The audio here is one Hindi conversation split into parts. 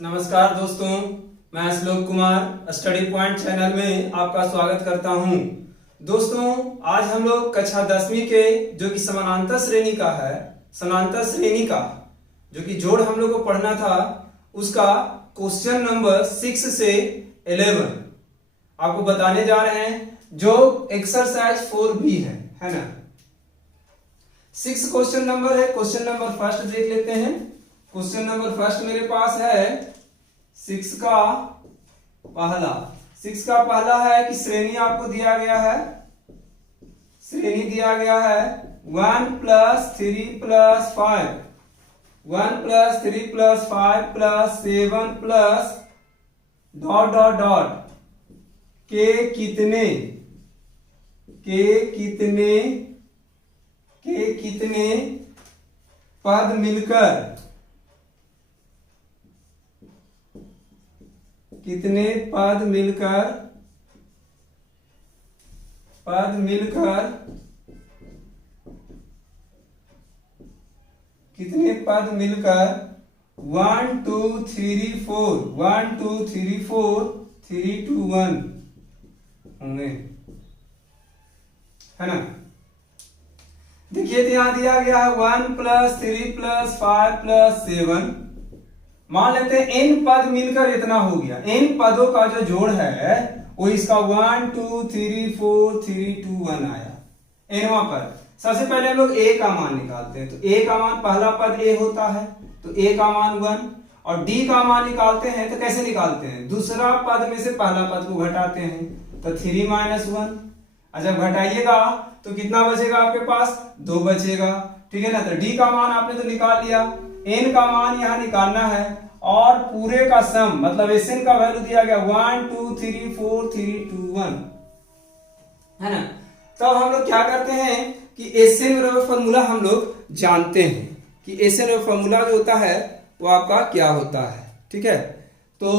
नमस्कार दोस्तों, मैं श्लोक कुमार स्टडी पॉइंट चैनल में आपका स्वागत करता हूं। दोस्तों, आज हम लोग कक्षा 10वीं के जो कि समानांतर श्रेणी का है, समानांतर श्रेणी का जो कि जोड़ हम लोग को पढ़ना था, उसका क्वेश्चन नंबर 6 से 11 आपको बताने जा रहे हैं, जो एक्सरसाइज 4B है ना। 6 क्वेश्चन नंबर है। क्वेश्चन नंबर फर्स्ट देख लेते हैं। क्वेश्चन नंबर फर्स्ट मेरे पास है 6 का पहला है कि श्रेणी आपको दिया गया है, श्रेणी दिया गया है 1 + 3 + 5, 1 + 3 + 5 + 7 प्लस डॉट डॉट डॉट के कितने पद मिलकर कितने पद मिलकर 1 2 3 4 1 2 3 4 3 2 1 होंगे, है ना। देखिए, तो यहां दिया गया है 1 + 3 + 5 + 7। मान लेते हैं n पद मिलकर इतना हो गया। n पदों का जो जोड़ है वो इसका 1 2 3 4 3 2 1 आया। nवां पद, सबसे पहले हम लोग a का मान निकालते हैं। तो a का मान, पहला पद a होता है तो a का मान 1, और d का मान निकालते हैं तो कैसे निकालते हैं, दूसरा पद में से पहला पद को घटाते हैं, तो 3 - 1। जब घटाइएगा तो कितना बचेगा आपके पास, 2 बचेगा, ठीक है ना। तो d का मान आपने तो निकाल लिया, n का मान यहां निकालना है, और पूरे का सम मतलब Sn का वैल्यू दिया गया 1 2 3 4 3 2 1, है ना। तो हम लोग क्या करते हैं कि Sn बराबर फॉर्मूला हम लोग जानते हैं कि Sn फॉर्मूला जो होता है वो आपका क्या होता है, ठीक है। तो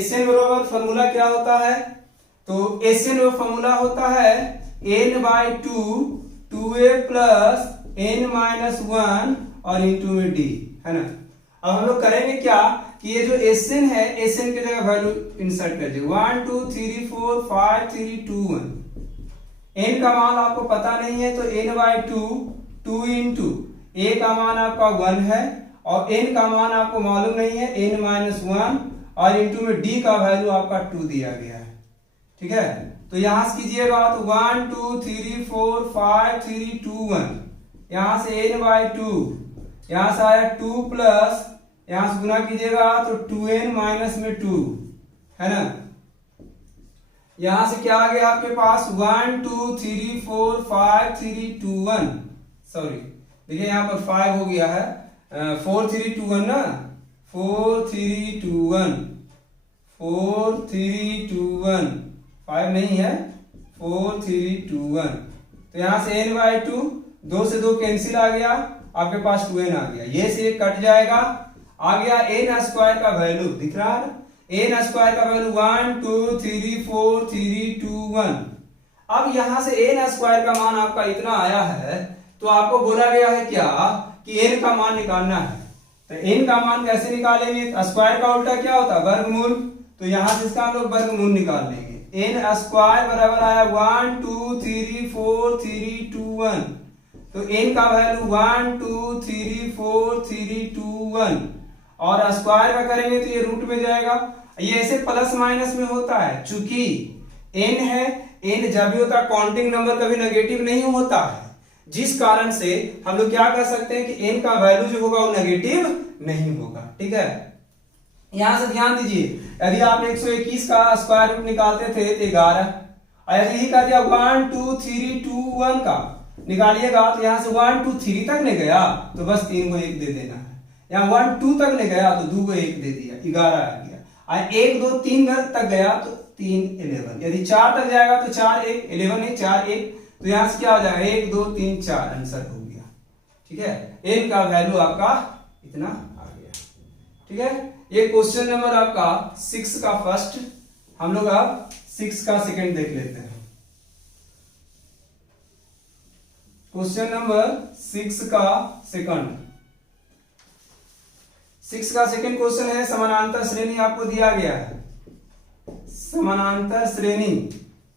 Sn बराबर फॉर्मूला क्या होता है, तो Sn फॉर्मूला होता है n/2 2a + n - 1 और इंटू में d, है ना। अब हम लोग करेंगे क्या कि ये जो Sn है, Sn की जगह वैल्यू इंसर्ट कर दीजिए, 1 2 3 4 5 3 2 1। n का मान आपको पता नहीं है तो n/2 2 इंटू a का मान आपका 1 है और n का मान आपको मालूम नहीं है, n - 1 और इंटू में d का वैल्यू आपका 2 दिया गया है, ठीक है। तो यहां से कीजिएगा तो 1 2 3 4 5 3 2 1, यहां से n/2, यहां से आया 2 प्लस, यहां से गुना कीजिएगा तो 2n माइनस में 2, है ना। यहां से क्या आ गया आपके पास 1 2 3 4 5 3 2 1, सॉरी देखिए यहां पर 5 हो गया है, 4 3 2 1 ना, 4 3 2 1 4 3 2 1, 5 नहीं है, 4 3 2 1। तो यहां से n/2, 2 से 2 कैंसिल आ गया, आपके पास 2n आ गया, ये से कट जाएगा, आ गया n² का वैल्यू दिख रहा है, n² का वैल्यू 1 2 3 4 3 2 1। अब यहां से n² का मान आपका इतना आया है, तो आपको बोला गया है क्या कि n का मान निकालना है। तो n का मान कैसे निकालेंगे, स्क्वायर का उल्टा क्या होता है, वर्गमूल। तो यहां से इसका हम लोग वर्गमूल निकाल लेंगे, n² बराबर आया 1 2 3 4 3 2 1। तो n का वैल्यू 1 2 3 4 3 2 1, और स्क्वायर का करेंगे तो ये रूट में जाएगा। ये ऐसे प्लस माइनस में होता है, चूंकि n है, n जब भी होता है काउंटिंग नंबर कभी नेगेटिव नहीं होता है, जिस कारण से हम लोग क्या कर सकते हैं कि n का वैल्यू जो होगा वो नेगेटिव नहीं होगा, ठीक है। यहां से ध्यान दीजिए, यदि आप 121 का स्क्वायर रूट निकालते थे तो 11, और यदि यही कर दिया 1 2 3 2 1 का निकालिएगा तो यहां से 1 2 3 तक नहीं गया तो बस 3 को 1 दे देना है, यहाँ 1 2 तक नहीं गया तो 2 को 1 दे दिया, 11 आ गया। 1 2 3 तक गया तो 3 11, यदि 4 तक जाएगा तो 4 1 11 नहीं 4 1, तो यहां से क्या हो जाएगा 1 2 3 4, आंसर हो गया, ठीक है। n का वैल्यू आपका इतना आ गया, ठीक है। ये क्वेश्चन नंबर आपका 6 का फर्स्ट, हम लोग अब 6 का सेकंड देख लेते हैं। क्वेश्चन नंबर 6 का सेकंड। 6 का सेकंड क्वेश्चन है, समानांतर श्रेणी आपको दिया गया है। समानांतर श्रेणी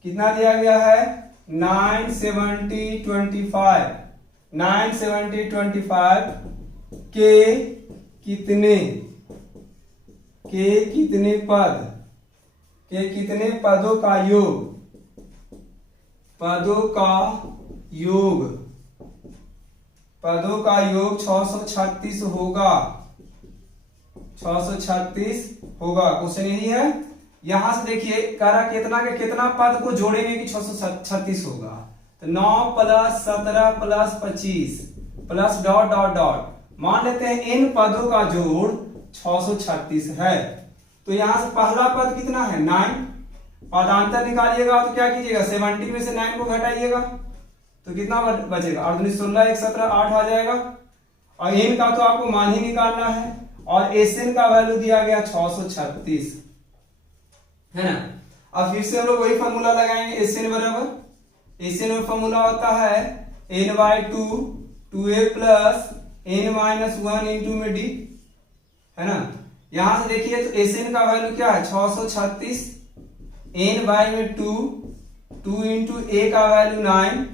कितना दिया गया है? 9 70 25। 9 70 25 के कितने पद, के कितने पदों का योग, पदों का योग 636 होगा। 636 होगा। क्वेश्चन यही है। यहां से देखिए कह रहा कितना के कितना पद को जोड़ेंगे कि 636 होगा। तो 9 + 17 + 25 प्लस डॉट डॉट डॉट, मान लेते हैं इन पदों का जोड़ 636 है। तो यहां से पहला पद कितना है? 9। पदांतर निकालिएगा तो क्या कीजिएगा? 70 में से 9 को घटाइएगा तो कितना बचेगा? 8 दूनी 16, 1 17, 8 आ जाएगा। और एन का तो आपको मान ही निकालना है और एसएन का वैल्यू दिया गया 636 है ना। अब फिर से हम लोग वही फॉर्मूला लगाएंगे। एसएन बराबर, एसएन में फॉर्मूला होता है n/2 2a + n-1 इंटू में d, है ना। यहां से देखिए तो एसएन का वैल्यू क्या है? 636, n/2 2 इंटू a का वैल्यू 9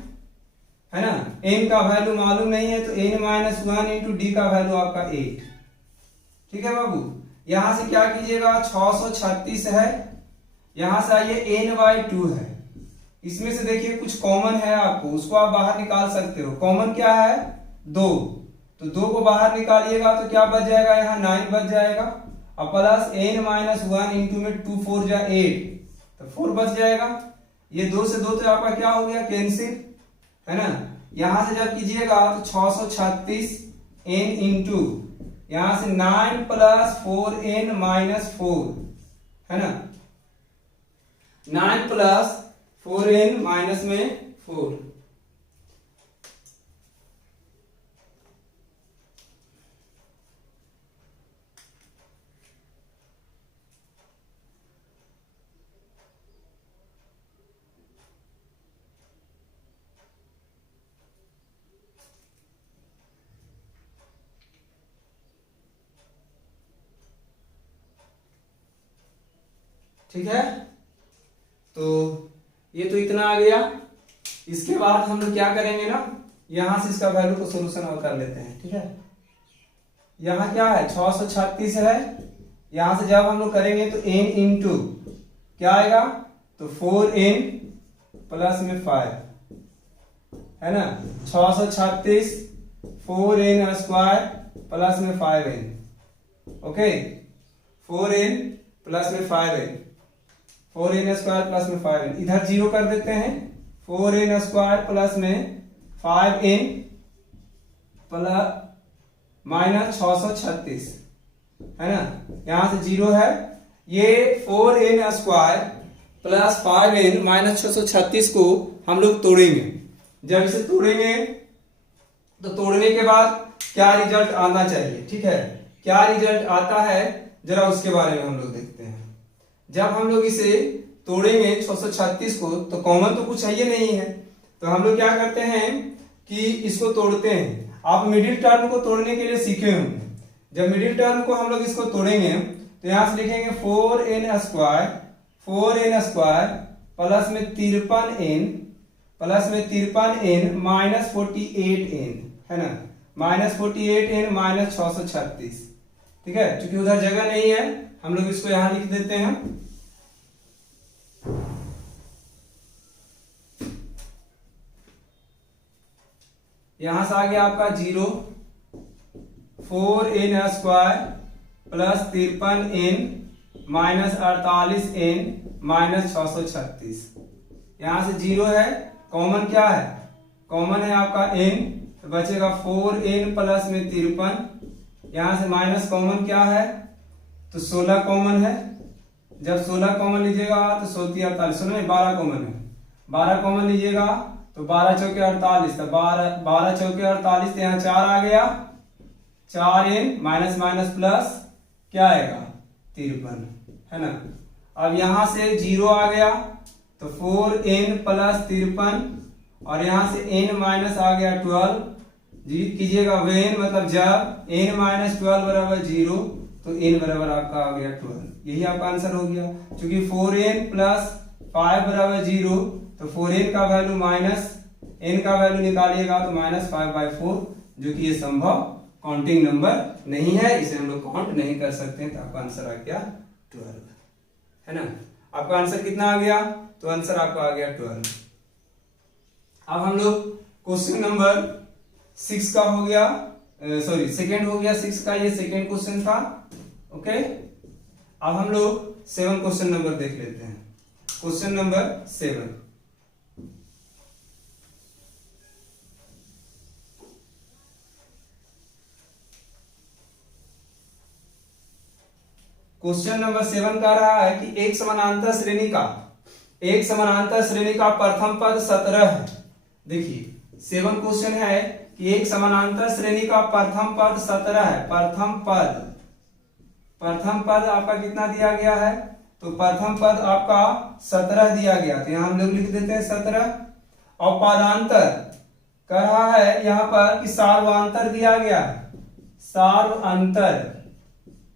है ना। n का वैल्यू मालूम नहीं है तो n-1 इंटू d का वैल्यू आपका 8। ठीक है बाबू। यहां से क्या कीजिएगा? 636 है, यहां से आइए n/2 है। इसमें से देखिए कुछ कॉमन है आपको, उसको आप बाहर निकाल सकते हो। कॉमन क्या है? 2। तो 2 को बाहर निकालिएगा तो क्या बच जाएगा? यहाँ 9 बच जाएगा और प्लस n-1 इंटू में 2 4 जा 8 तो 4 बच जाएगा। ये 2 से 2 तो आपका क्या हो गया? कैंसिल, है ना। यहां से जब कीजिएगा तो 636 n इंटू यहां से 9 + 4n - 4 है ना। 9 + 4n - 4 ठीक है। तो ये तो इतना आ गया। इसके बाद हम लोग क्या करेंगे ना, यहां से इसका वैल्यू को सोल्यूशन और कर लेते हैं। ठीक है। यहां क्या है? 636 है। यहां से जब हम लोग करेंगे तो n इंटू क्या आएगा? तो 4n प्लस में 5 है ना। 636 4n² प्लस में 5n। ओके, 4n प्लस में 5n, 4n² प्लस में 5n। इधर 0 कर देते हैं। 4n² प्लस में 5n प्लस माइनस 636 है ना। यहां से 0 है। ये 4n² प्लस 5n माइनस 636 को हम लोग तोड़ेंगे। जब इसे तोड़ेंगे तो तोड़ने के बाद क्या रिजल्ट आना चाहिए? ठीक है, क्या रिजल्ट आता है जरा उसके बारे में हम लोग देखते हैं। जब हम लोग इसे तोड़ेंगे 636 को तो कॉमन तो कुछ है ही नहीं है, तो हम लोग क्या करते हैं कि इसको तोड़ते हैं। आप मिडिल टर्म को तोड़ने के लिए सीखे होंगे। जब मिडिल टर्म को हम लोग इसको तोड़ेंगे तो यहां से लिखेंगे 4n² प्लस में 53n प्लस में 53n माइनस 48n है ना। Minus 48n minus 636। ठीक है, क्योंकि उधर जगह नहीं है हम लोग इसको यहां लिख देते हैं। यहां से आ गया आपका 0, 4n² plus 53n minus 48n minus 636। यहां से 0 है। कॉमन क्या है? कॉमन है आपका n, तो बचेगा 4n प्लस में 53। यहां से माइनस कॉमन क्या है? तो 16 कॉमन है। जब 16 कॉमन लीजिएगा तो 16 48, सुनो 12 कॉमन है। 12 कॉमन लीजिएगा तो 12 चौके 48, तो 12 चौके 48, तो यहाँ 4 आ गया। 4n माइनस माइनस प्लस क्या आएगा? 53 है ना। अब यहां से 0 आ गया तो 4n प्लस 53 और यहां से n माइनस आ गया 12। कीजिएगा वेन मतलब जब n माइनस 12 बराबर 0 तो n बराबर आपका आ गया 12। यही आपका आंसर हो गया। क्योंकि 4n प्लस 5 बराबर 0, तो 4n का वैल्यू माइनस n का वैल्यू निकालिएगा तो -5/4, जो कि ये संभव काउंटिंग नंबर नहीं है, इसे हम लोग काउंट नहीं कर सकते हैं। तो आपका आंसर आ गया 12, है ना। आपका आंसर कितना आ गया? तो आंसर आपका आ गया 12। अब हम लोग क्वेश्चन नंबर 6 का हो गया, सॉरी सेकंड हो गया 6 का, ये सेकंड क्वेश्चन था। ओके, अब हम लोग 7 क्वेश्चन नंबर देख लेते हैं। क्वेश्चन नंबर 7, क्वेश्चन नंबर 7 कह रहा है कि एक समानांतर श्रेणी का प्रथम पद 17 है। देखिए 7 क्वेश्चन है कि एक समानांतर श्रेणी का प्रथम पद 17 है। प्रथम पद आपका कितना दिया गया है? तो प्रथम पद आपका 17 दिया गया, तो यहां हम लोग लिख देते हैं 17। और पदांतर कह रहा है यहां पर कि सार्वंतर दिया गया है।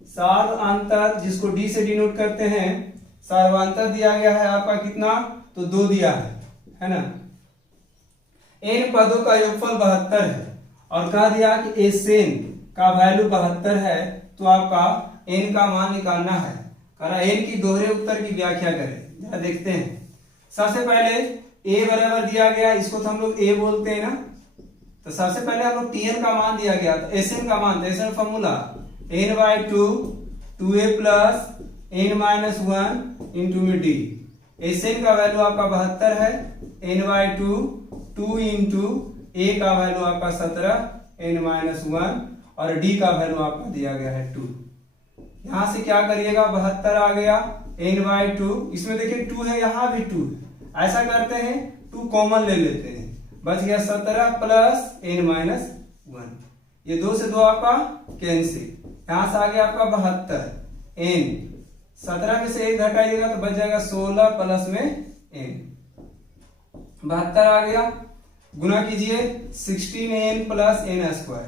सार्वंतर जिसको डी से डिनोट करते हैं, सार्वंतर दिया गया है आपका कितना? तो 2 दिया है ना। n पदों का योगफल 72 है और कह दिया कि एसएन का वैल्यू 72 है, तो आपका n का मान निकालना है। कह रहा n की दोहरे उत्तर की व्याख्या करें। जरा देखते हैं। सबसे पहले a बराबर दिया गया, इसको तो हम लोग a बोलते हैं ना। तो सबसे पहले हम लोग tn का मान दिया गया, तो एसएन का मान, तो Sn formula n/2 2a plus n-1 into में d। एसएन का वैल्यू आपका 72 है, n/2 2 इंटू a का वैल्यू आपका 17 n-1 और d का वैल्यू आपका दिया गया है 2। यहां से क्या करिएगा, 72 आ गया, n/2, इसमें देखिए 2 है, यहां भी 2 है। ऐसा करते हैं 2 कॉमन ले लेते हैं, बच गया 17 प्लस n-1। ये 2 से 2 आपका कैंसिल, यहां से आ गया आपका 72। n 17 में से 1 घटाइएगा तो बच जाएगा 16 प्लस में n, 72 आ गया। गुना कीजिए 16n प्लस n²।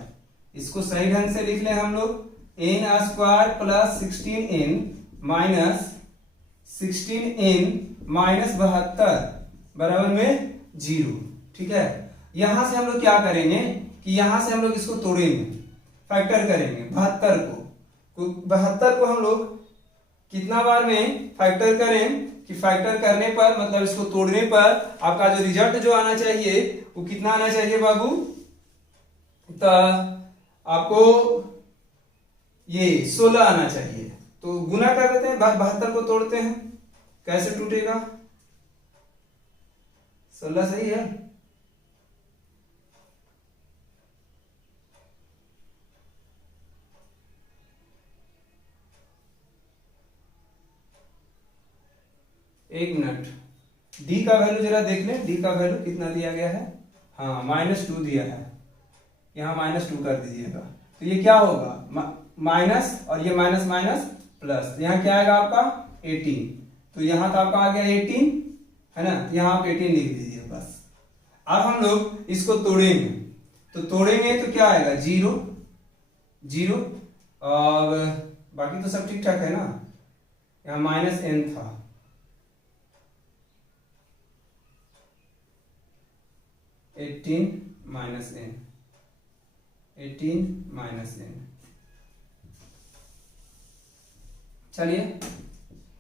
इसको सही ढंग से लिख ले हम लोग, n² plus 16n minus 16n minus 72 बराबर में 0। ठीक है, यहां से हम लोग क्या करेंगे कि यहां से हम लोग इसको तोड़ेंगे, फैक्टर करेंगे 72 को। 72 को हम लोग कितना बार में फैक्टर करें कि फैक्टर करने पर मतलब इसको तोड़ने पर आपका जो रिजल्ट जो आना चाहिए वो कितना आना चाहिए बाबू? तो आपको ये 16 आना चाहिए। तो गुना कर देते हैं, 72 को तोड़ते हैं, कैसे टूटेगा? 16 सही है। एक मिनट, d का वैल्यू जरा देख लें, d का वैल्यू कितना दिया गया है? हाँ -2 दिया है, यहाँ -2 कर दीजिएगा। तो ये क्या होगा, माइनस और ये माइनस माइनस प्लस, यहाँ क्या आएगा आपका 18। तो यहाँ तो आपका आ गया 18, है ना, यहाँ आप 18 लिख दीजिए बस। अब हम लोग इसको तोड़ेंगे, तो तोड़ेंगे तो क्या आएगा 0 0 और बाकी तो सब ठीक ठाक है ना। यहाँ -n था, -18 -n। चलिए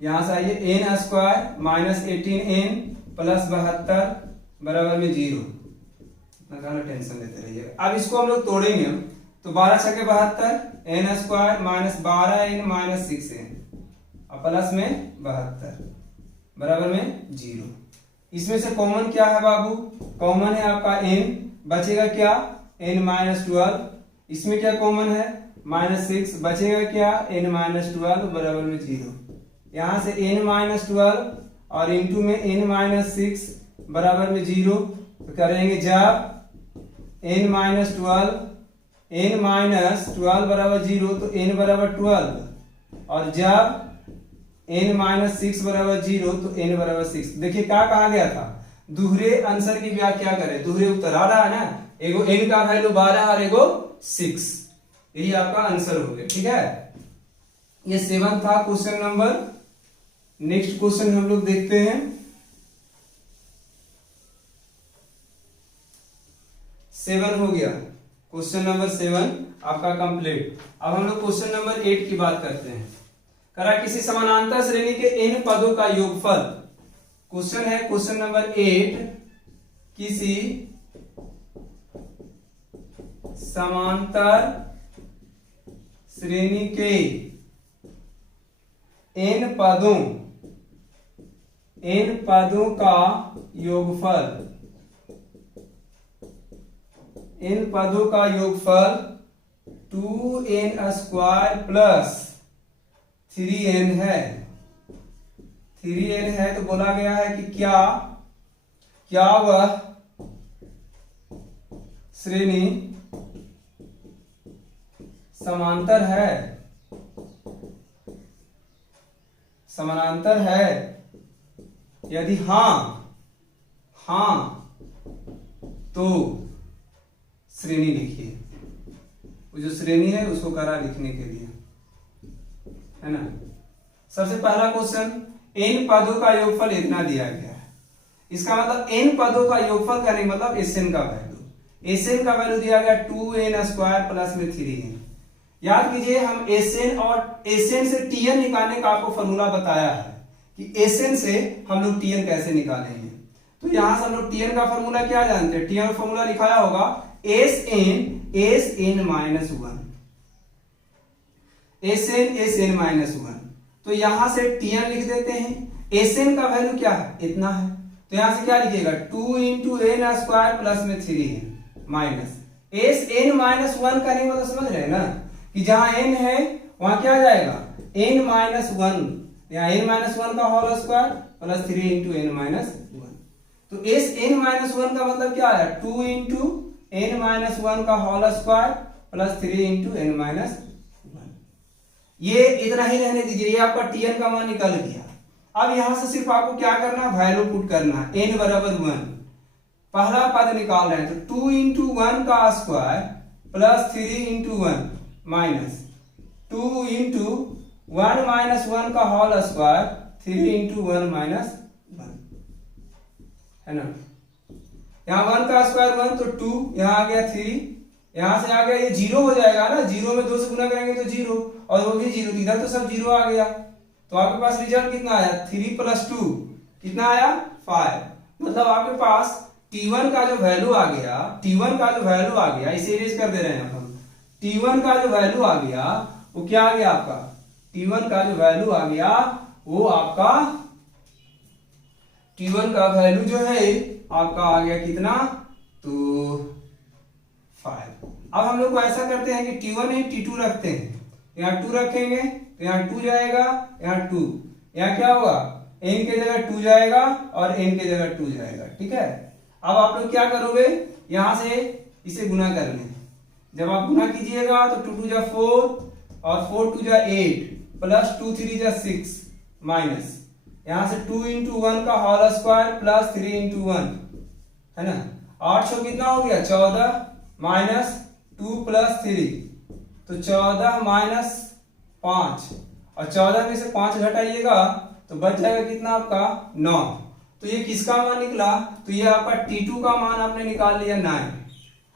यहां से आइए, n² माइनस 18n प्लस 72 बराबर में 0। इतना टेंशन लेते रहिए। अब इसको हम लोग तोड़ेंगे, तो 12 छके 72, n² minus 12n minus 6n और प्लस में 72 बराबर में 0। इसमें से कॉमन क्या है बाबू? कॉमन है आपका n, बचेगा क्या n-12। इसमें क्या कॉमन है -6, बचेगा क्या n-12 बराबर में 0। यहां से n-12 और इंटू में n-6 बराबर में 0। तो करेंगे जब n-12 बराबर 0 तो n बराबर 12 और जब n-6 बराबर 0 तो n बराबर 6। देखिए क्या कहा गया था, दोहरे आंसर की व्याख्या करें, दोहरे उत्तर आ रहा है ना, एगो n का वैल्यू 12 और एगो 6, यही आपका आंसर हो गया। ठीक है, ये 7 था क्वेश्चन नंबर। नेक्स्ट क्वेश्चन हम लोग देखते हैं। 7 हो गया, क्वेश्चन नंबर 7 आपका कंप्लीट। अब हम लोग क्वेश्चन नंबर 8 की बात करते हैं। करा किसी समानांतर श्रेणी के n पदों का योगफल। क्वेश्चन है क्वेश्चन नंबर 8, किसी समांतर श्रेणी के n पदों का योगफल, n पदों का योगफल 2n स्क्वायर प्लस 3n है। 3n है तो बोला गया है कि क्या वह श्रेणी समानांतर है। यदि हाँ तो श्रेणी लिखिए। वो जो श्रेणी है उसको करा लिखने के लिए, है ना। सबसे पहला क्वेश्चन, n पदों का योगफल इतना दिया गया है। इसका मतलब n पदों का योगफल करने मतलब Sn का वैल्यू दिया गया 2n स्क्वायर प्लस में 3n। याद कीजिए, हम Sn और Sn से Tn निकालने का आपको फॉर्मूला बताया है कि Sn से हम लोग Tn कैसे निकालेंगे। तो यहां से हम लोग Tn का फॉर्मूला क्या जानते हैं? Tn का फॉर्मूला लिखाया होगा Sn माइनस 1। तो यहां से Tn लिख देते हैं। Sn का वैल्यू क्या है? इतना है। तो यहां से क्या लिखिएगा? 2 इंटू n स्क्वायर प्लस में 3n माइनस Sn माइनस 1 का नहीं, मतलब समझ रहे हैं ना कि जहां n है वहां क्या जाएगा? n माइनस 1, यहाँ n माइनस 1 का whole square plus 3 into n minus 1। तो Sn माइनस 1 का मतलब क्या है? 2 इंटू n माइनस 1 का whole square plus 3 into n minus 1। ये इतना ही रहने दीजिए, ये आपका Tn का मान निकल गया। अब यहां से सिर्फ आपको क्या करना, वैल्यू पुट करना। n बराबर 1, पहला पद निकाल रहे हैं तो 2 इंटू 1 का square plus 3 into 1 minus 2 into 1 minus 1 का होल स्क्वायर 3 इंटू 1 माइनस 1, है ना। यहाँ 1 का स्क्वायर 1 तो 2, यहाँ आ गया 3, यहाँ से आ गया ये 0 हो जाएगा ना। 0 में 2 से गुना करेंगे तो 0, और वो भी 0, इधर तो सब 0 आ गया। तो आपके पास रिजल्ट कितना आया? 3 प्लस 2 कितना आया? 5। मतलब आपके पास T1 का जो वैल्यू आ गया, इसे इरेज कर दे रहे हैं हम। T1 का जो वैल्यू आ गया वो क्या आ गया आपका? T1 का जो वैल्यू आ गया वो आपका T1 का वैल्यू जो है आपका आ गया कितना? तो 5। अब हम लोग को ऐसा करते हैं कि T1 है T2 रखते हैं, यहाँ 2 रखेंगे तो यहाँ 2 जाएगा, यहाँ 2, यहाँ क्या होगा? n के जगह 2 जाएगा और n के जगह 2 जाएगा, ठीक है। अब आप लोग क्या करोगे? यहां से इसे गुना कर लें। जब आप गुना कीजिएगा तो 2 2 जा 4 और 4 2 जा 8 प्लस 2 3 जा 6 माइनस यहां से 2 इंटू 1 का होल स्क्वायर प्लस 3 इंटू 1, है ना। 8 सौ कितना हो गया? 14 माइनस 2 प्लस 3, तो 14 माइनस 5, और 14 में से 5 घटाइएगा तो बच जाएगा कितना आपका? 9। तो ये किसका मान निकला? तो ये आपका T2 का मान आपने निकाल लिया 9।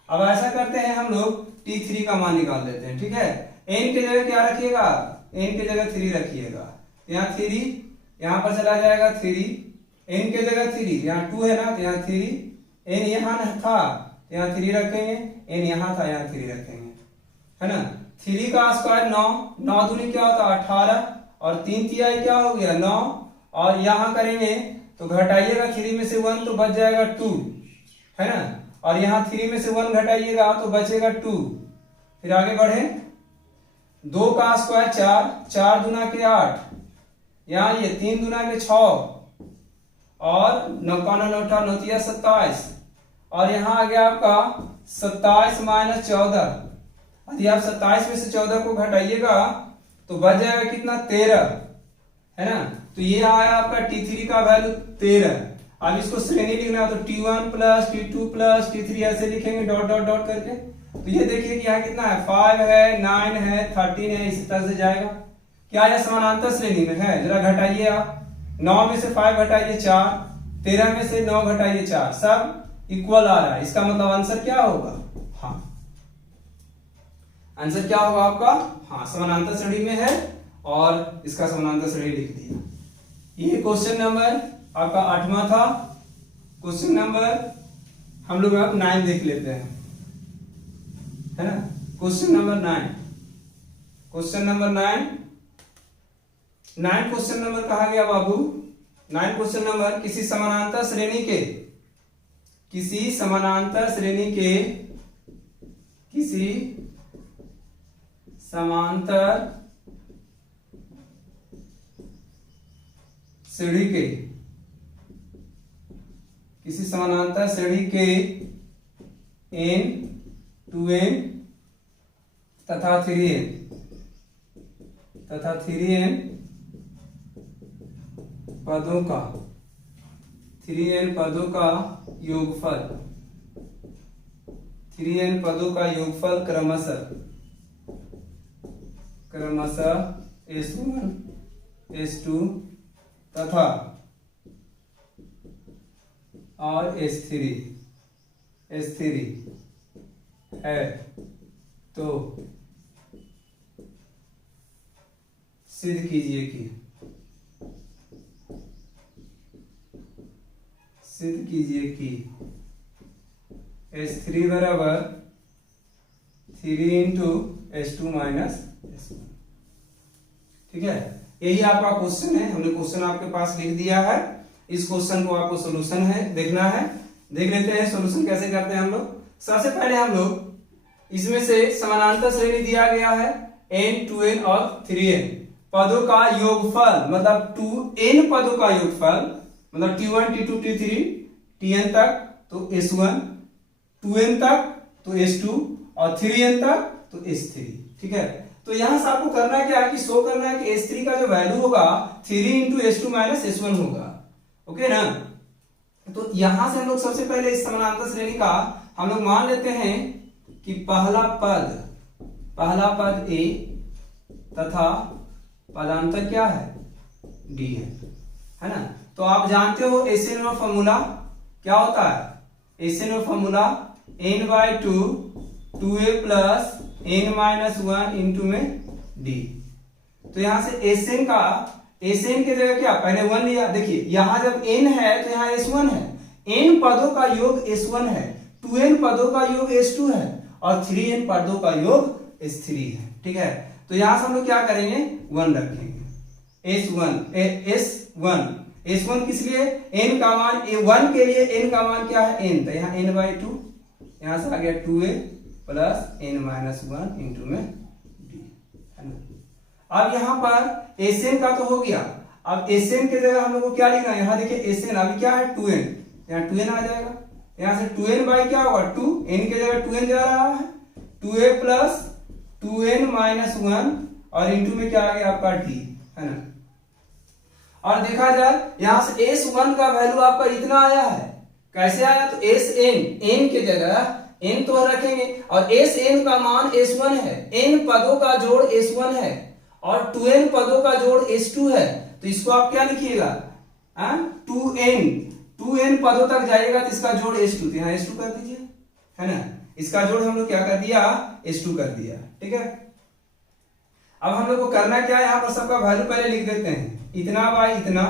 अब ऐसा करते हैं हम लोग T3 का मान निकाल देते हैं, ठीक है। n के जगह क्या रखिएगा? n के जगह 3 रखिएगा। यहाँ 3 यहाँ पर चला जाएगा 3, n के जगह 3, यहाँ 2 है ना तो यहाँ 3, n यहाँ था यहाँ 3 रखेंगे, n यहाँ था यहाँ 3 रखेंगे, है ना। 3 का स्क्वायर 9, 9 दूनी क्या होता? 18, और 3 तिहाई क्या हो गया? 9, और यहाँ करेंगे तो घटाइएगा 3 में से 1 तो बच जाएगा 2, है ना। और यहाँ 3 में से 1 घटाइएगा तो बचेगा 2। फिर आगे बढ़े, 2 का स्क्वायर 4, 4 दूना के 8, यहाँ ये 3 दूना के 6, और 9 का 9 9 9 27, और यहाँ आ गया आपका 27 माइनस 14। यदि आप 27 में से 14 को घटाइएगा तो बच जाएगा कितना? 13, है ना। तो ये आया आपका T3 का वैल्यू 13। अब इसको श्रेणी लिखना है तो T1 plus T2 plus T3 ऐसे लिखेंगे डॉट डॉट डॉट करके। तो ये देखिए कि यहाँ कितना है? 5 है, 9 है, 13 है, इसी तरह से जाएगा। क्या यह समानांतर श्रेणी में है? जरा घटाइए आप, 9 में से 5 घटाइए 4, 13 में से 9 घटाइए 4, सब इक्वल आ रहा है। इसका मतलब आंसर क्या होगा? हाँ, आंसर क्या होगा आपका? हाँ, समानांतर श्रेणी में है और इसका समानांतर श्रेणी लिख दिया। ये क्वेश्चन नंबर आपका 8वां था। क्वेश्चन नंबर हम लोग अब 9 देख लेते हैं, है ना। Question number 9, question number 9 question number कहा गया बाबू? 9 क्वेश्चन नंबर, किसी समानांतर श्रेणी के किसी समानांतर श्रेणी के n 2n तथा 3n पदों का योगफल, 3n पदों का योगफल क्रमशः S1 S2 तथा और S3 है, तो सिद्ध कीजिए कि S3 बराबर 3 इंटू S2 माइनस S1। ठीक है, यही आपका क्वेश्चन है। हमने क्वेश्चन आपके पास लिख दिया है। इस क्वेश्चन को आपको सॉल्यूशन है देखना है। देख लेते हैं सॉल्यूशन कैसे करते हैं हम लोग। सबसे पहले हम लोग इसमें से समानांतर श्रेणी दिया गया है n 2n और 3n पदों का योगफल, मतलब 2n पदों का योगफल, मतलब t1 t2 t3 tn तक तो s1, 2n तक तो s2 और 3n तक तो s3। ठीक है, तो यहां से आपको करना क्या है कि शो करना है कि s3 का जो वैल्यू होगा 3 इंटू s2 माइनस s1 होगा। ओके ना। तो यहां से हम लोग सबसे पहले इस समानांतर श्रेणी का हम लोग मान लेते हैं कि पहला पद a तथा पदांतर क्या है? d है ना। तो आप जानते हो एसएन में फॉर्मूला क्या होता है? एसएन में formula n/2 2a plus n minus 1 into में d। तो यहां से एसएन की जगह क्या पहले 1 लिया। देखिए यहां जब n है तो यहां s1 है, n पदों का योग s1 है, 2n पदों का योग s2 है और 3n पदों का योग s3 है। ठीक है, तो यहां से हम लोग क्या करेंगे? 1 रखेंगे। S1 किस लिए? n का मान 1 के लिए n का मान क्या है? n। तो यहाँ n/2, यहां से आ गया 2a plus n minus 1 into में d, है ना। अब यहाँ पर Sn का तो हो गया। अब Sn की जगह हम लोग को क्या लिखना है? यहाँ देखिए Sn अभी क्या है? 2n, यहाँ 2n आ जाएगा। यहाँ से 2n बाई क्या होगा? 2, n की जगह 2n जा रहा है, 2a प्लस 2n माइनस 1 और इंटू में क्या आ गया आपका d, है ना। और देखा जाए यहां से S1 का वैल्यू आपका इतना आया है। कैसे आया? तो n की जगह n तो रखेंगे और Sn का मान S1 है, n पदों का जोड़ S1 है और 2n पदों का जोड़ S2 है। तो इसको आप क्या लिखिएगा? 2n पदों तक जाइएगा तो इसका जोड़ S2, तो यहाँ S2 कर दीजिए, है ना। इसका जोड़ हम लोग क्या कर दिया? S2 कर दिया। ठीक है, अब हम लोग को करना क्या है? यहाँ पर सबका वैल्यू पहले लिख देते हैं। इतना बाई इतना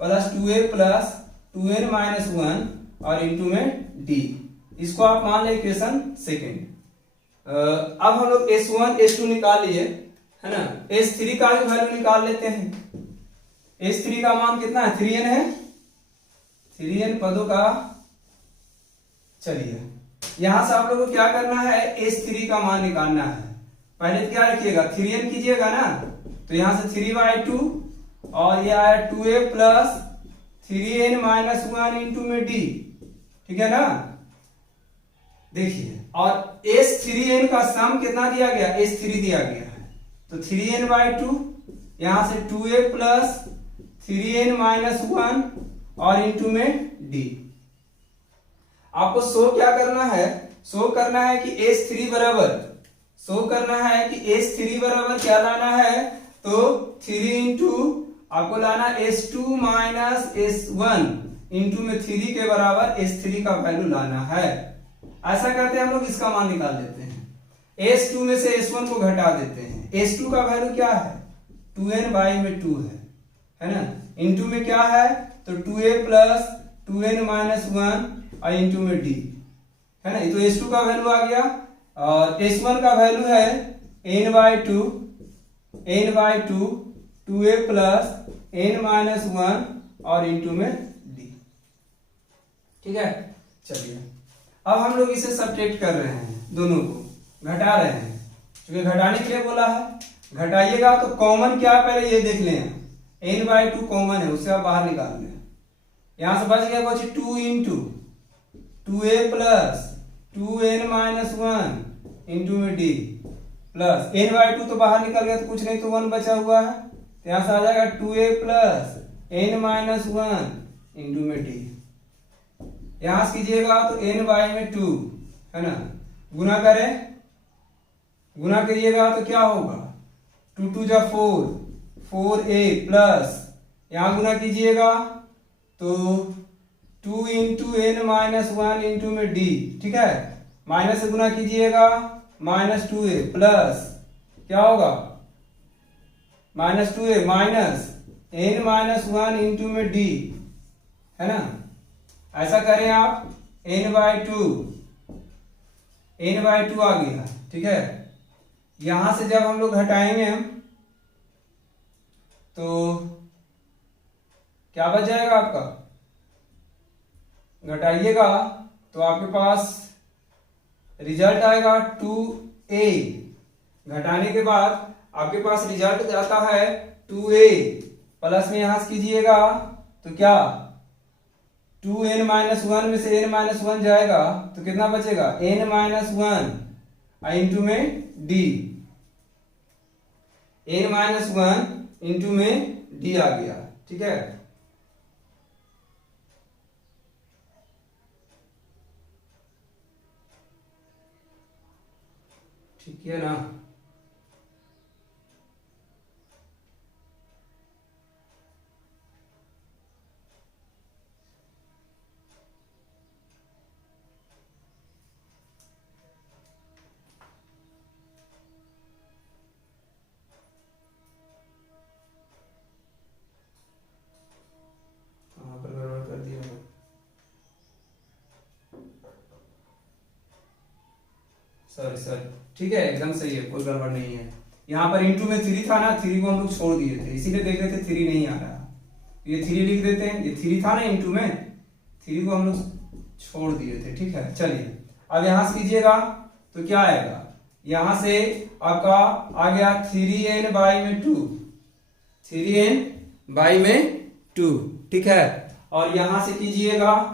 plus 2a plus 2n minus 1 और इंटू में d। इसको आप मान लें इक्वेशन सेकेंड। अब हम लोग S1 S2 निकाल लिए, है ना। S3 का भी वैल्यू निकाल लेते हैं। S3 का मान कितना है? 3n है, 3n पदों का। चलिए यहां से आप लोगों को क्या करना है? S3 का मान निकालना है। पहले क्या रखिएगा? 3n कीजिएगा ना, तो यहां से 3/2 और ये आया 2a plus 3n minus 1 into में d। ठीक है ना। देखिए और S3n का सम कितना दिया गया? S3 दिया गया है, तो 3n/2 यहां से 2a प्लस 3n माइनस 1 और इंटू में d। आपको शो क्या करना है? शो करना है कि S3 बराबर क्या लाना है? तो 3 इंटू आपको लाना S2 माइनस S1 इंटू में 3 के बराबर S3 का वैल्यू लाना है। ऐसा करते हैं हम लोग, इसका मान निकाल देते हैं। S2 में से S1 को घटा देते हैं। S2 का वैल्यू क्या है 2n बाई में 2 है ना, इंटू में क्या है तो 2a प्लस 2n माइनस 1 और इंटू में d है ना। तो S2 का वैल्यू आ गया और S1 का वैल्यू है n by 2 2a plus n minus 1 और इंटू में d। ठीक है, चलिए अब हम लोग इसे सब्ट्रैक्ट कर रहे हैं, दोनों को घटा रहे हैं, क्योंकि घटाने के लिए बोला है। घटाइएगा तो कॉमन क्या है पहले ये देख लें, n बाई 2 कॉमन है, उससे आप बाहर निकाल लें। यहां से बच गया कुछ 2 into 2a plus 2n minus 1 into में d प्लस n बाई 2 तो बाहर निकल गया तो कुछ नहीं, तो 1 बचा हुआ है, तो यहां से आ जाएगा 2a plus n minus 1 into में d। यहां से कीजिएगा तो n बाई में 2 है ना, गुना करें, गुना करिएगा तो क्या होगा 2 2 जा 4 4a प्लस यहां गुना कीजिएगा तो 2 इंटू n माइनस 1 इंटू में d। ठीक है, माइनस से गुना कीजिएगा माइनस 2a प्लस क्या होगा minus 2a minus n minus 1 into में d है ना। ऐसा करें आप n बाई 2 आ गया। ठीक है, यहां से जब हम लोग घटाएंगे तो क्या बच जाएगा आपका, घटाइएगा तो आपके पास रिजल्ट आएगा 2a। घटाने के बाद आपके पास रिजल्ट आता है 2a प्लस में यहां से कीजिएगा तो क्या 2n माइनस 1 में से n माइनस 1 जाएगा तो कितना बचेगा n माइनस 1 इंटू में d, n माइनस 1 इंटू में d आ गया। ठीक है, ठीक है ना। सॉरी सर, ठीक है एकदम सही है, कोई गड़बड़ नहीं है। यहाँ पर इंटू में 3 था ना, 3 को हम लोग छोड़ दिए थे, इसीलिए देख रहे थे 3 नहीं आ रहा, ये 3 लिख देते हैं। ये 3 था ना इंटू में, 3 को हम लोग छोड़ दिए थे। ठीक है, चलिए अब यहां से कीजिएगा तो क्या आएगा, यहां से आपका आ गया 3n बाई में 2, 3n बाई में 2। ठीक है, और यहां से कीजिएगा,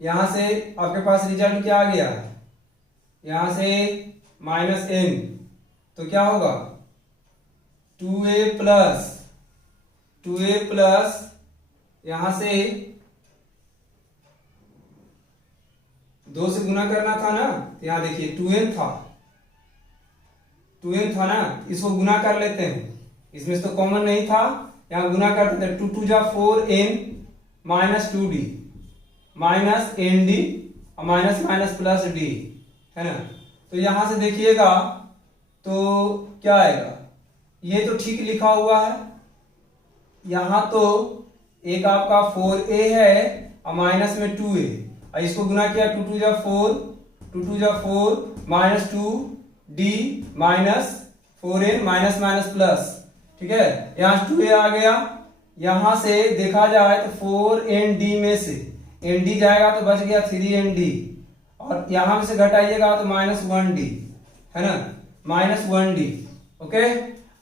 यहां से आपके पास रिजल्ट क्या आ गया, यहां से माइनस n, तो क्या होगा 2a प्लस यहां से 2 से गुना करना था ना, तो यहां देखिए 2n था ना, इसको गुना कर लेते हैं, इसमें से तो कॉमन नहीं था, यहां गुना करते थे 2 2 जा 4n minus 2d minus nd और माइनस माइनस प्लस d है ना। तो यहां से देखिएगा तो क्या आएगा, ये तो ठीक लिखा हुआ है, यहां तो एक आपका 4a है और माइनस में 2a, और इसको गुना किया 2 2 जा 4 minus 2d minus 4n minus minus plus. ठीक है, यहां 2a आ गया, यहां से देखा जाए तो 4nd में से nd जाएगा तो बच गया 3nd, और यहां में से घटाइएगा तो माइनस 1d है ना, माइनस 1d। ओके,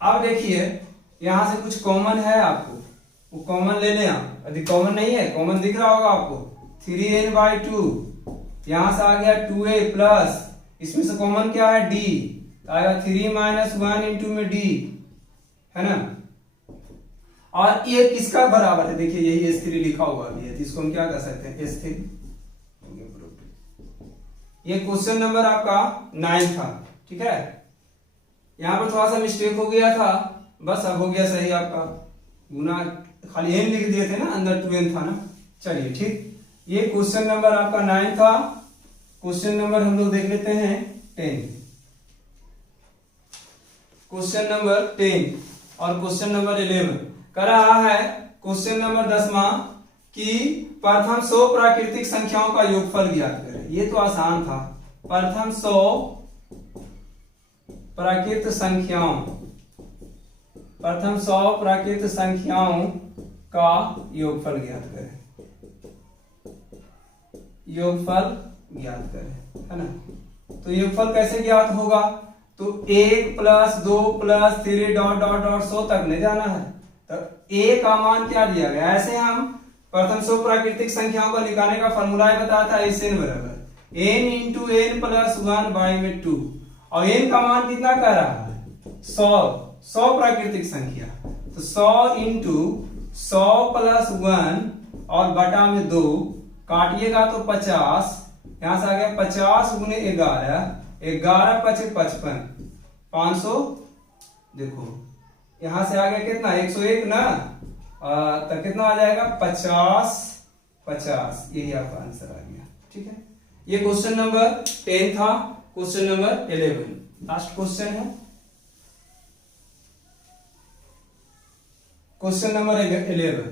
अब देखिए यहां से कुछ कॉमन है, आपको वो कॉमन ले लें आप, यदि कॉमन नहीं है, कॉमन दिख रहा होगा आपको 3n बाई 2, यहां से आ गया 2a प्लस इसमें से कॉमन क्या है d, आएगा 3 माइनस 1 इंटू में d है ना। और ये किसका बराबर है, देखिए यही S3 लिखा हुआ भी है, तो इसको हम क्या कर सकते हैं S3। ये क्वेश्चन नंबर आपका 9 था। ठीक है, यहाँ पर थोड़ा सा मिस्टेक हो गया था, बस अब हो गया सही आपका। गुना खाली n लिख दिए थे ना, अंदर 2n था ना। चलिए ठीक, ये क्वेश्चन नंबर आपका 9 था। क्वेश्चन नंबर हम लोग देख लेते हैं 10। क्वेश्चन नंबर 10 और क्वेश्चन नंबर 11 कर रहा है। क्वेश्चन नंबर 10वां कि प्रथम 100 प्राकृतिक संख्याओं का योगफल ज्ञात करें। ये तो आसान था। प्रथम 100 प्राकृत संख्याओं, प्रथम 100 प्राकृत संख्याओं का योगफल ज्ञात करें। योगफल ज्ञात करें, है ना। तो योगफल कैसे ज्ञात होगा? तो 1 plus 2 plus 3 dot dot dot 100 तक नहीं जाना है। तो a का मान क्या दिया गया? ऐसे हम प्रथम 100 प्राकृतिक संख्याओं को निकालने का फॉर्मूला बताया था, n बराबर n into n plus 1 by में 2। और n का मान कितना कह रहा है? 100 प्राकृतिक संख्या। तो 100 इंटू 100 प्लस 1 और बटा में 2, काटिएगा तो 50, यहां से आ गया 50 गुने 11, 11 पचे 55, 500। देखो यहां से आ गया कितना? 101 ना, तो कितना आ जाएगा? 50 50। यही आपका आंसर आ गया। ठीक है, ये क्वेश्चन नंबर 10 था। क्वेश्चन नंबर 11 लास्ट क्वेश्चन है। क्वेश्चन नंबर 11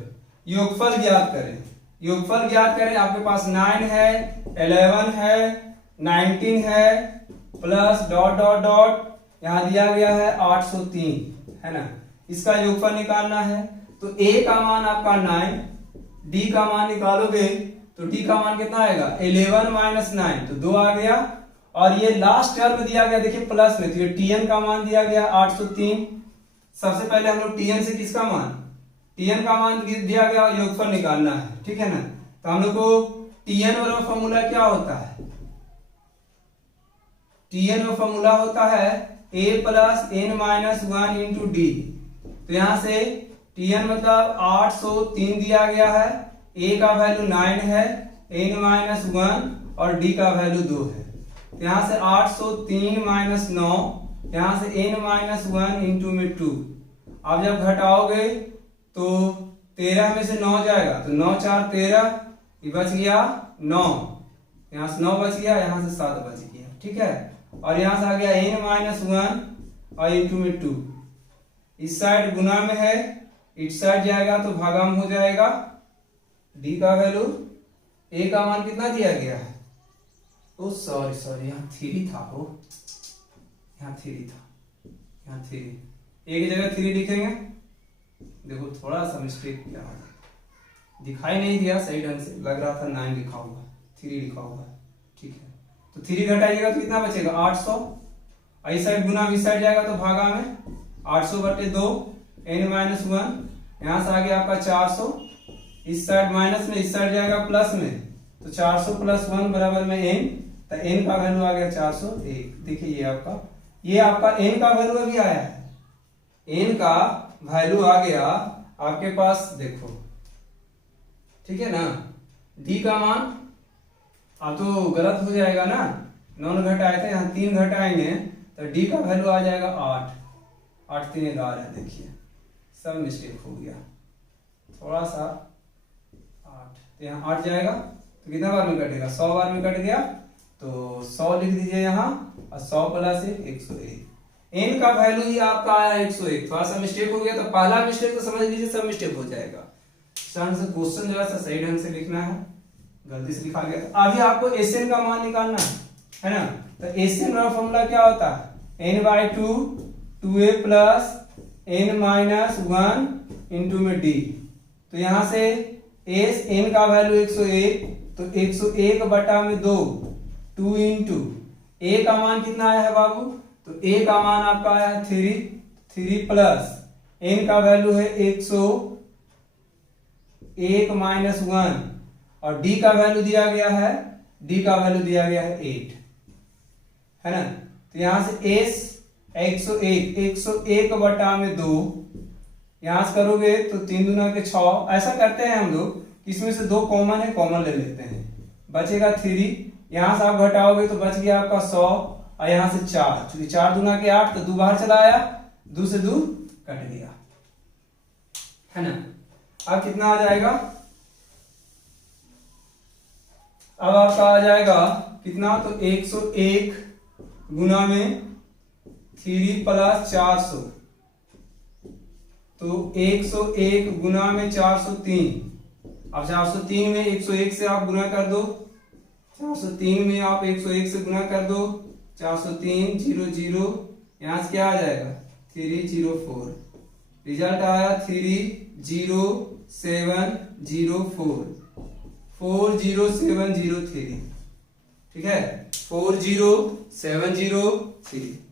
योगफल ज्ञात करें। योगफल ज्ञात करें। आपके पास 9 है, 11 है, 19 है, प्लस डॉट डॉट डॉट यहां दिया गया है 803, है ना। इसका योगफल निकालना है। तो a का मान आपका 9, d का मान निकालोगे तो d का मान कितना आएगा? 11 माइनस 9, तो 2 आ गया। और ये लास्ट टर्म दिया गया, देखिए प्लस में, तो ये tn का मान दिया गया 803। सबसे पहले हम लोग tn से किसका मान? tn का मान दिया गया, योगफल निकालना है। ठीक है ना। तो हम लोग को tn और फॉर्मूला क्या होता है? tn और फॉर्मूला होता है a plus n minus 1 into D. तो यहां से tn मतलब 803 दिया गया है, a का वैल्यू 9 है, n माइनस 1 और d का वैल्यू 2 है। तो यहां से 803 माइनस 9, यहां से n माइनस 1 इंटू में 2। आप जब घटाओगे तो 13 में से 9 जाएगा, तो 9 4 13, ये बच गया 9, यहां से 9 बच गया, यहां से 7 बच गया। ठीक है, और यहां से आ गया n माइनस 1 और इंटू में 2। इस साइड गुना में है, इस साइड जाएगा तो भागा में हो जाएगा। d का वैल्यू, a का मान कितना दिया गया है? ओ सॉरी यहाँ 3 था। हो यहाँ 3 था, यहाँ 3, a की जगह 3 लिखेंगे। देखो थोड़ा सा मिस्टेक किया, दिखाई नहीं दिया सही ढंग से, लग रहा था 9 लिखा हुआ, 3 लिखा हुआ। ठीक है, तो 3 घटाइएगा तो कितना बचेगा? 800। इस साइड गुना, इस साइड जाएगा तो भागा में 800 बटे 2, n माइनस 1, यहां से आ गया आपका 400। इस साइड माइनस में, इस साइड जाएगा प्लस में, तो 400 प्लस 1 बराबर में n। तो n का वैल्यू आ गया 401। देखिए ये आपका n का वैल्यू अभी आया है, n का वैल्यू आ गया आपके पास। देखो ठीक है ना, d का मान अब तो गलत हो जाएगा ना, 9 घटाए थे, यहाँ 3 घटाएंगे तो d का वैल्यू आ जाएगा 8, 8 3 11। देखिए सब मिस्टेक हो गया थोड़ा सा, 8, तो यहाँ 8 जाएगा तो कितना बार में कटेगा? 100 बार में कट गया, तो 100 लिख दीजिए यहाँ, और 100 प्लस 101। n का वैल्यू ही आपका आया 101। थोड़ा सा मिस्टेक हो गया, तो पहला मिस्टेक तो समझ लीजिए सब मिस्टेक हो जाएगा। क्वेश्चन जरा सा सही ढंग से लिखना है, गलती से लिखा गया। तो अभी आपको Sn का मान निकालना है ना। तो Sn का फॉर्मूला क्या होता है? n/2 2a plus n minus 1 into में d। तो यहां से n का वैल्यू 101, तो 101 बटा में 2, 2 इंटू a का मान कितना आया है बाबू? तो a का मान आपका आया है 3 प्लस n का वैल्यू है 101 माइनस 1, और d का वैल्यू दिया गया है, d का वैल्यू दिया गया है 8, है ना। तो यहां से s 101 बटा में 2, यहां से करोगे तो 3 दूना के 6। ऐसा करते हैं हम लोग, इसमें से 2 कॉमन है, कॉमन ले लेते हैं, बचेगा 3। यहां से आप घटाओगे तो बच गया आपका 100, और यहाँ से 4, चूंकि 4 दूना के 8 तो 2 बाहर चला आया, 2 से 2 कट गया, है ना। अब कितना आ जाएगा, अब आपका आ जाएगा कितना, तो 101 गुना में 3 प्लस 400, तो 101 गुना में 403। अब 403 में 101 से आप गुना कर दो, 403 में आप 101 से गुना कर दो, 403 0 0, यहां से क्या आ जाएगा 304, रिजल्ट आया 30704, 40703, ठीक है 40703।